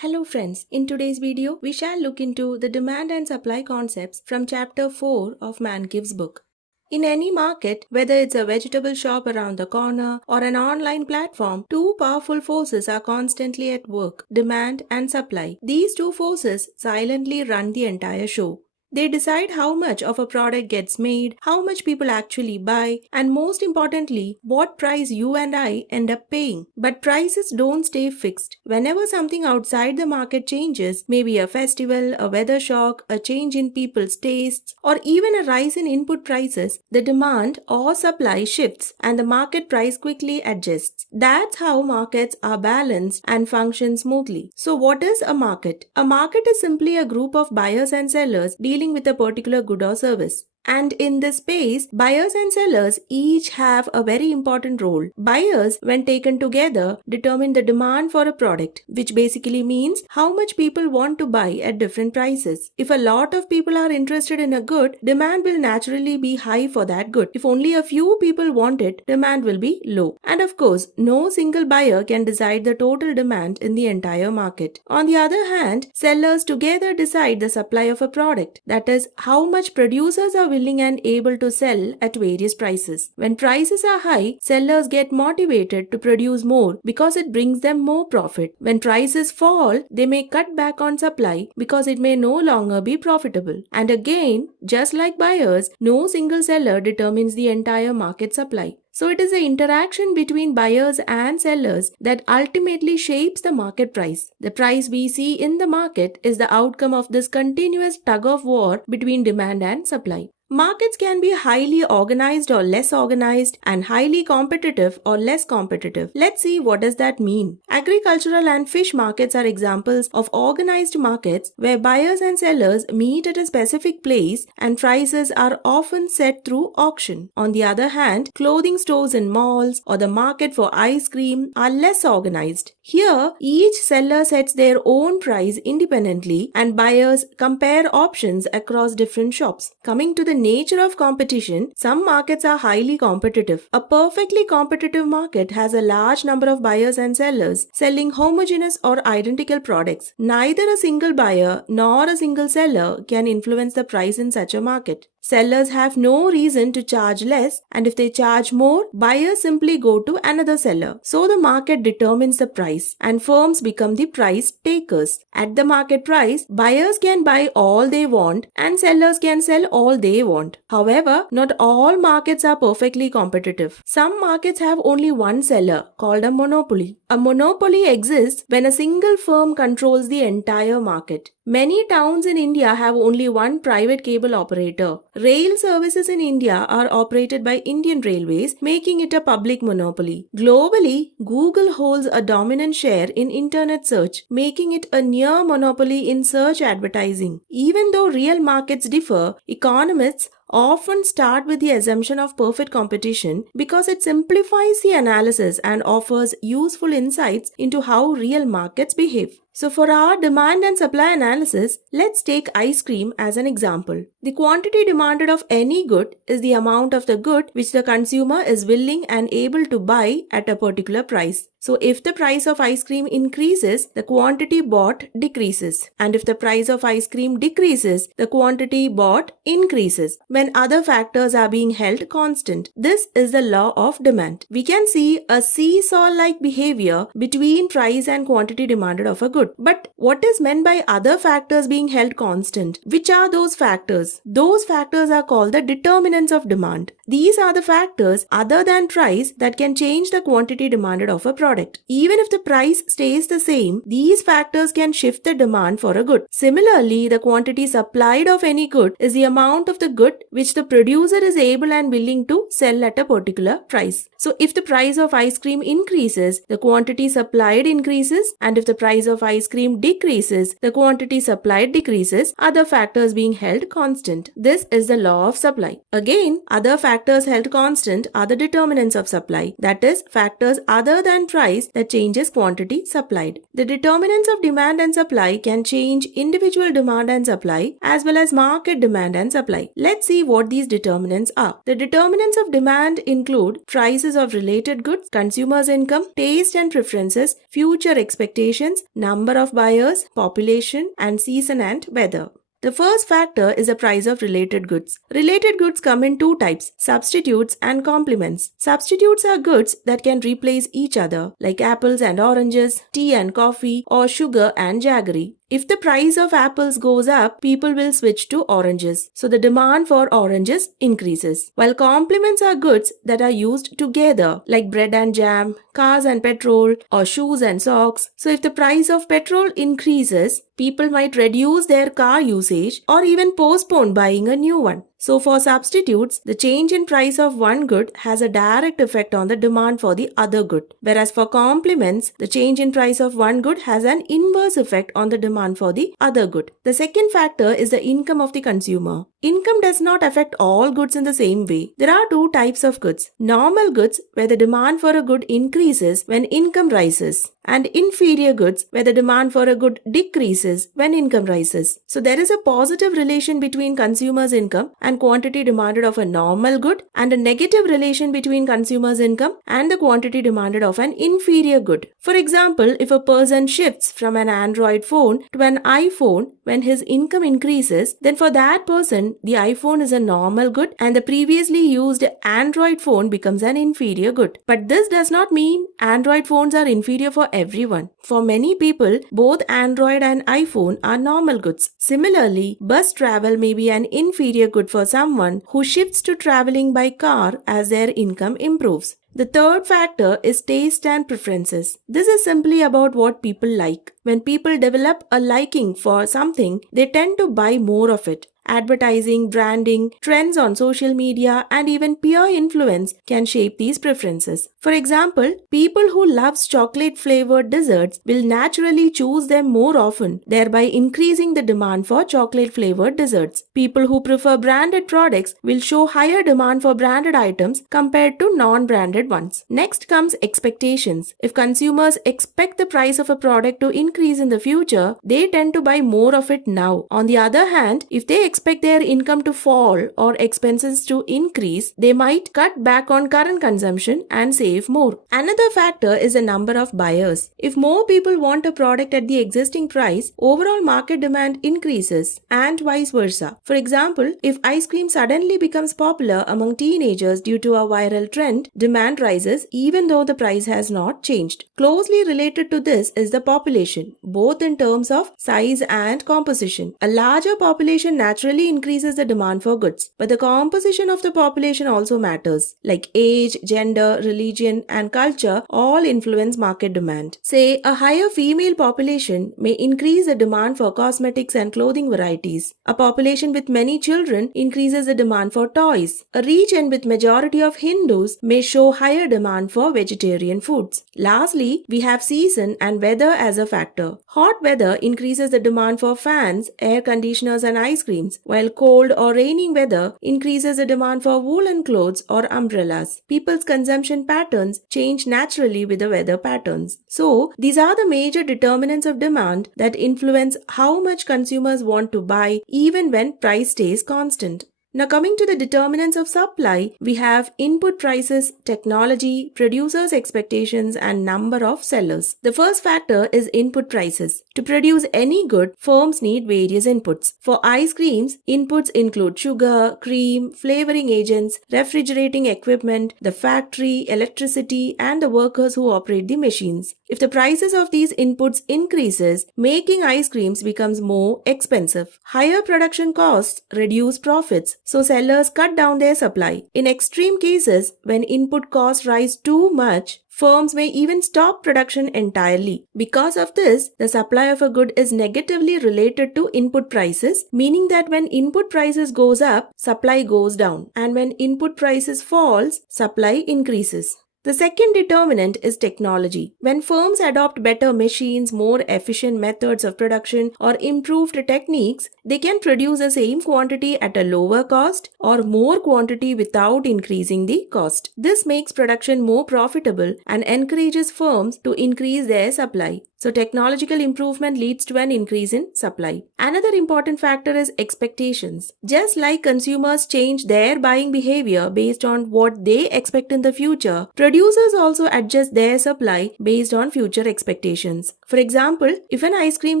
Hello friends, in today's video, we shall look into the demand and supply concepts from chapter 4 of Mankiv's book. In any market, whether it's a vegetable shop around the corner or an online platform, two powerful forces are constantly at work, demand and supply. These two forces silently run the entire show. They decide how much of a product gets made, how much people actually buy, and most importantly, what price you and I end up paying. But prices don't stay fixed. Whenever something outside the market changes, maybe a festival, a weather shock, a change in people's tastes, or even a rise in input prices, the demand or supply shifts and the market price quickly adjusts. That's how markets are balanced and function smoothly. So what is a market? A market is simply a group of buyers and sellers dealing with a particular good or service. And in this space, buyers and sellers each have a very important role. Buyers, when taken together, determine the demand for a product, which basically means how much people want to buy at different prices. If a lot of people are interested in a good, demand will naturally be high for that good. If only a few people want it, demand will be low. And of course, no single buyer can decide the total demand in the entire market. On the other hand, sellers together decide the supply of a product. That is, how much producers are willing and able to sell at various prices. When prices are high, sellers get motivated to produce more because it brings them more profit. When prices fall, they may cut back on supply because it may no longer be profitable. And again, just like buyers, no single seller determines the entire market supply. So it is the interaction between buyers and sellers that ultimately shapes the market price. The price we see in the market is the outcome of this continuous tug of war between demand and supply. Markets can be highly organized or less organized and highly competitive or less competitive. Let's see what does that mean. Agricultural and fish markets are examples of organized markets where buyers and sellers meet at a specific place and prices are often set through auction. On the other hand, clothing stores in malls or the market for ice cream are less organized. Here, each seller sets their own price independently and buyers compare options across different shops. Coming to the nature of competition, some markets are highly competitive. A perfectly competitive market has a large number of buyers and sellers selling homogeneous or identical products. Neither a single buyer nor a single seller can influence the price in such a market. Sellers have no reason to charge less, and if they charge more, buyers simply go to another seller. So the market determines the price and firms become the price takers. At the market price, buyers can buy all they want and sellers can sell all they want. However, not all markets are perfectly competitive. Some markets have only one seller, called a monopoly. A monopoly exists when a single firm controls the entire market. Many towns in India have only one private cable operator. Rail services in India are operated by Indian Railways, making it a public monopoly. Globally, Google holds a dominant share in internet search, making it a near monopoly in search advertising. Even though real markets differ, economists often start with the assumption of perfect competition because it simplifies the analysis and offers useful insights into how real markets behave. So for our demand and supply analysis, let's take ice cream as an example. The quantity demanded of any good is the amount of the good which the consumer is willing and able to buy at a particular price. So if the price of ice cream increases, the quantity bought decreases. And if the price of ice cream decreases, the quantity bought increases when other factors are being held constant. This is the law of demand. We can see a seesaw-like behavior between price and quantity demanded of a good. But what is meant by other factors being held constant? Which are those factors? Those factors are called the determinants of demand. These are the factors other than price that can change the quantity demanded of a product. Even if the price stays the same, these factors can shift the demand for a good. Similarly, the quantity supplied of any good is the amount of the good which the producer is able and willing to sell at a particular price. So if the price of ice cream increases, the quantity supplied increases, and if the price of ice cream decreases, the quantity supplied decreases, other factors being held constant. This is the law of supply. Again, other factors held constant are the determinants of supply, that is, factors other than price that changes quantity supplied. The determinants of demand and supply can change individual demand and supply as well as market demand and supply. Let's see what these determinants are. The determinants of demand include prices of related goods, consumers' income, taste and preferences, future expectations, number number of buyers, population, and season and weather. The first factor is the price of related goods. Related goods come in two types, substitutes and complements. Substitutes are goods that can replace each other, like apples and oranges, tea and coffee, or sugar and jaggery. If the price of apples goes up, people will switch to oranges. So the demand for oranges increases. While complements are goods that are used together, like bread and jam, cars and petrol, or shoes and socks. So if the price of petrol increases, people might reduce their car usage or even postpone buying a new one. So for substitutes, the change in price of one good has a direct effect on the demand for the other good. Whereas for complements, the change in price of one good has an inverse effect on the demand for the other good. The second factor is the income of the consumer. Income does not affect all goods in the same way. There are two types of goods. Normal goods, where the demand for a good increases when income rises, and inferior goods, where the demand for a good decreases when income rises. So there is a positive relation between consumers' income and quantity demanded of a normal good, and a negative relation between consumers' income and the quantity demanded of an inferior good. For example, if a person shifts from an Android phone to an iPhone when his income increases, then for that person, the iPhone is a normal good and the previously used Android phone becomes an inferior good. But this does not mean Android phones are inferior for everyone. For many people, both Android and iPhone are normal goods. Similarly, bus travel may be an inferior good for someone who shifts to traveling by car as their income improves. The third factor is taste and preferences. This is simply about what people like. When people develop a liking for something, they tend to buy more of it. Advertising, branding, trends on social media, and even peer influence can shape these preferences. For example, people who love chocolate-flavored desserts will naturally choose them more often, thereby increasing the demand for chocolate-flavored desserts. People who prefer branded products will show higher demand for branded items compared to non-branded ones. Next comes expectations. If consumers expect the price of a product to increase in the future, they tend to buy more of it now. On the other hand, if they expect their income to fall or expenses to increase, they might cut back on current consumption and save more. Another factor is the number of buyers. If more people want a product at the existing price, overall market demand increases, and vice versa. For example, if ice cream suddenly becomes popular among teenagers due to a viral trend, demand rises even though the price has not changed. Closely related to this is the population, both in terms of size and composition. A larger population naturally increases the demand for goods, but the composition of the population also matters, like age, gender, religion, and culture all influence market demand. Say, a higher female population may increase the demand for cosmetics and clothing varieties. A population with many children increases the demand for toys. A region with majority of Hindus may show higher demand for vegetarian foods. Lastly, we have season and weather as a factor. Hot weather increases the demand for fans, air conditioners, and ice creams, while cold or raining weather increases the demand for woolen clothes or umbrellas. People's consumption patterns change naturally with the weather patterns. So, these are the major determinants of demand that influence how much consumers want to buy even when price stays constant. Now coming to the determinants of supply, we have input prices, technology, producers' expectations, and number of sellers. The first factor is input prices. To produce any good, firms need various inputs. For ice creams, inputs include sugar, cream, flavoring agents, refrigerating equipment, the factory, electricity, and the workers who operate the machines. If the prices of these inputs increases, making ice creams becomes more expensive. Higher production costs reduce profits, so sellers cut down their supply. In extreme cases, when input costs rise too much, firms may even stop production entirely. Because of this, the supply of a good is negatively related to input prices, meaning that when input prices goes up, supply goes down, and when input prices falls, supply increases. The second determinant is technology. When firms adopt better machines, more efficient methods of production, or improved techniques, they can produce the same quantity at a lower cost or more quantity without increasing the cost. This makes production more profitable and encourages firms to increase their supply. So technological improvement leads to an increase in supply. Another important factor is expectations. Just like consumers change their buying behavior based on what they expect in the future, producers also adjust their supply based on future expectations. For example, if an ice cream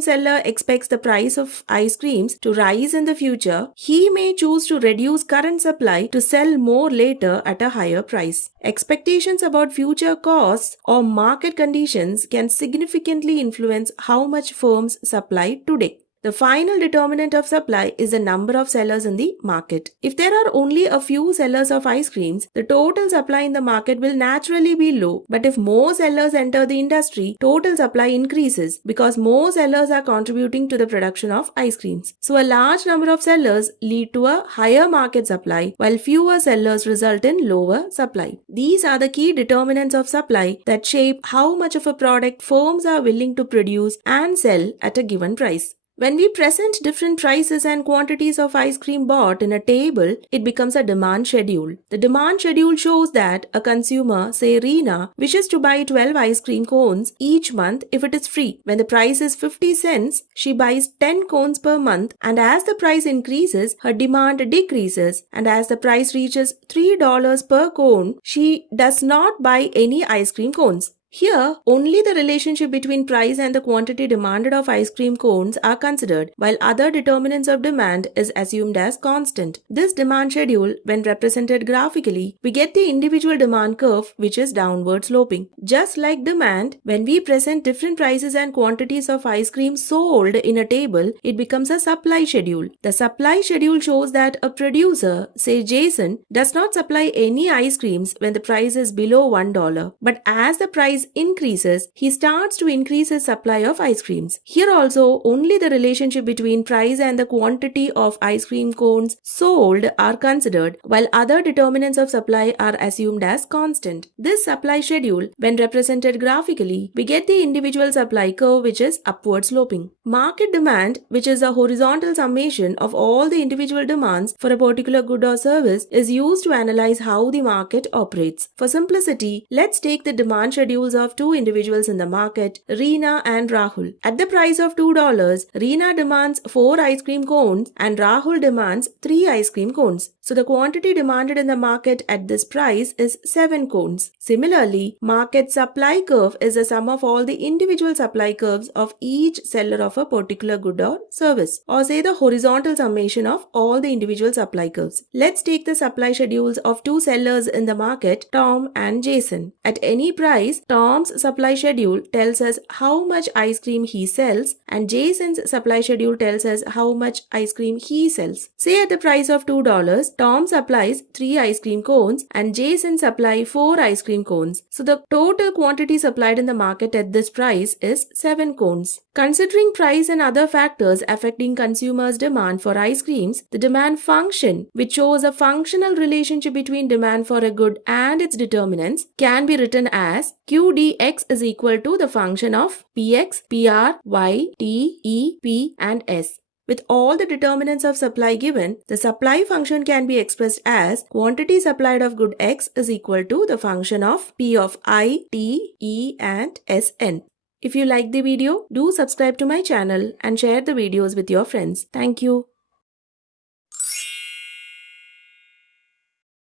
seller expects the price of ice creams to rise in the future, he may choose to reduce current supply to sell more later at a higher price. Expectations about future costs or market conditions can significantly influence how much firms supply today. The final determinant of supply is the number of sellers in the market. If there are only a few sellers of ice creams, the total supply in the market will naturally be low. But if more sellers enter the industry, total supply increases because more sellers are contributing to the production of ice creams. So a large number of sellers lead to a higher market supply, while fewer sellers result in lower supply. These are the key determinants of supply that shape how much of a product firms are willing to produce and sell at a given price. When we present different prices and quantities of ice cream bought in a table, it becomes a demand schedule. The demand schedule shows that a consumer, say Reena, wishes to buy 12 ice cream cones each month if it is free. When the price is 50 cents, she buys 10 cones per month, and as the price increases, her demand decreases, and as the price reaches $3 per cone, she does not buy any ice cream cones. Here, only the relationship between price and the quantity demanded of ice cream cones are considered, while other determinants of demand is assumed as constant. This demand schedule, when represented graphically, we get the individual demand curve which is downward sloping. Just like demand, when we present different prices and quantities of ice cream sold in a table, it becomes a supply schedule. The supply schedule shows that a producer, say Jason, does not supply any ice creams when the price is below $1, but as the price increases, he starts to increase his supply of ice creams. Here also, only the relationship between price and the quantity of ice cream cones sold are considered, while other determinants of supply are assumed as constant. This supply schedule, when represented graphically, we get the individual supply curve which is upward sloping. Market demand, which is a horizontal summation of all the individual demands for a particular good or service, is used to analyze how the market operates. For simplicity, let's take the demand schedules of two individuals in the market, Reena and Rahul. At the price of $2, Reena demands 4 ice cream cones and Rahul demands 3 ice cream cones. So the quantity demanded in the market at this price is 7 cones. Similarly, market supply curve is the sum of all the individual supply curves of each seller of a particular good or service, or say the horizontal summation of all the individual supply curves. Let's take the supply schedules of two sellers in the market, Tom and Jason. At any price, Tom's supply schedule tells us how much ice cream he sells, and Jason's supply schedule tells us how much ice cream he sells. Say at the price of $2, Tom supplies 3 ice cream cones and Jason supplies 4 ice cream cones. So the total quantity supplied in the market at this price is 7 cones. Considering price and other factors affecting consumers' demand for ice creams, the demand function, which shows a functional relationship between demand for a good and its determinants, can be written as QDX is equal to the function of PX, PR, Y, T, E, P and S. With all the determinants of supply given, the supply function can be expressed as quantity supplied of good X is equal to the function of P of I, T, E and Sn. If you like the video, do subscribe to my channel and share the videos with your friends. Thank you.